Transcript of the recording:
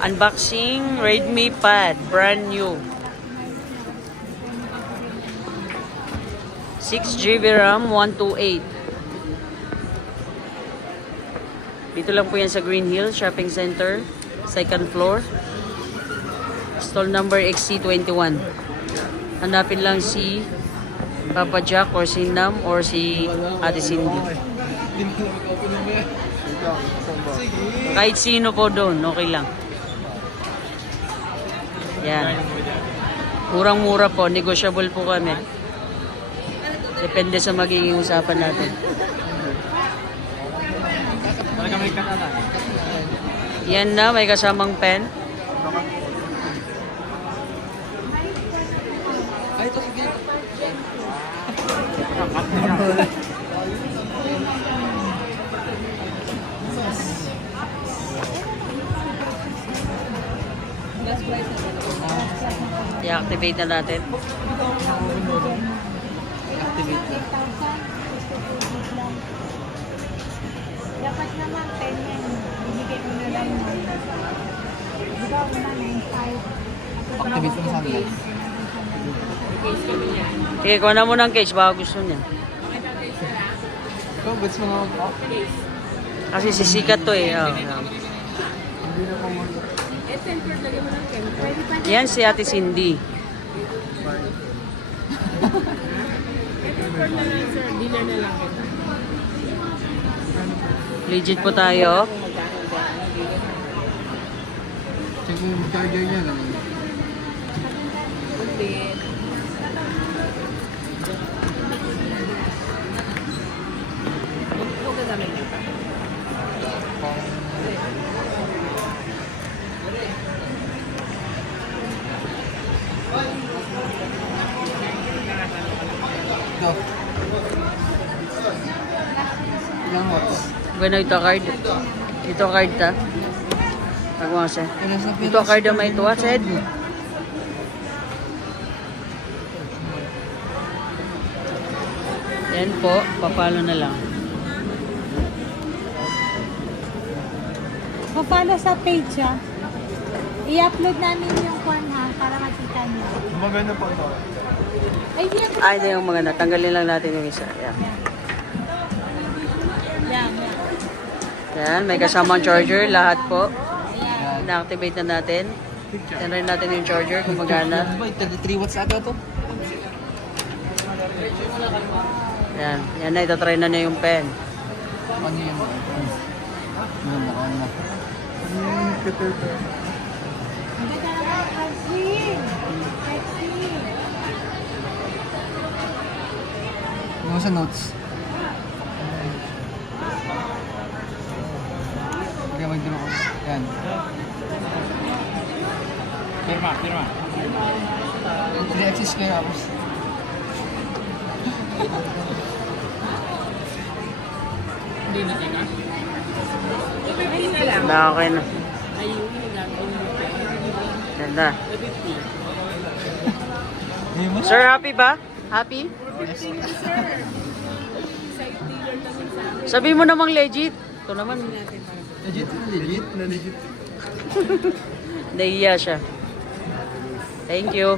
Unboxing Redmi Pad, brand new. 6GB RAM, 128. Dito lang po yan sa Green Hills Shopping Center, second floor. Stall number XC21. Hanapin lang si Papa Jack or si Nam or si Ate Cindy. Kahit sino po doon, okay lang. Yan. Murang-mura po, negotiable po kami. Depende sa magiging usapan natin. Yan na, may kasamang pen. I-activate na natin. Activate na. Dapat naman 10 yan. Binigay ko na lang mo. Di ba una 9.5? Activate mo sa amin. Sige, kuha na muna ang cage. Baka gusto niya. Ikaw, bets mo nga ako. Kasi sisikat to eh. Oh. Yan si Ate Cindy. Legit po tayo. Check mo yung charger niya naman. Go. Ilang watts? Bueno, ito card. Ito card ta. Pagwa siya. Ito card na may tuwa, Sed. Yan po, papalo na lang. Papalo sa page ha. I-upload namin yung kwan ha para makita niyo. Maganda pa ito. Ay, di yan. Ay, ito yung mga natanggalin lang natin yung isa. Yan. Yan. Yan, may kasamang charger, lahat po. Ayan. Na-activate na natin. Yan rin natin yung charger kung magana. 33 watts aga to. Yan, yan na, itatry na yung pen. Ano yan? Ano? Ang ganda naman. Kasi. Ano sa notes? Okay, mag-draw ko. Yan. Firma. 3axis kayo tapos. Hindi na tingnan? Na, okay na. Ganda. Sir, happy ba? Happy? Sabi mo namang legit. Ito naman. Legit? Legit? Na legit? Nahiya siya. Thank you.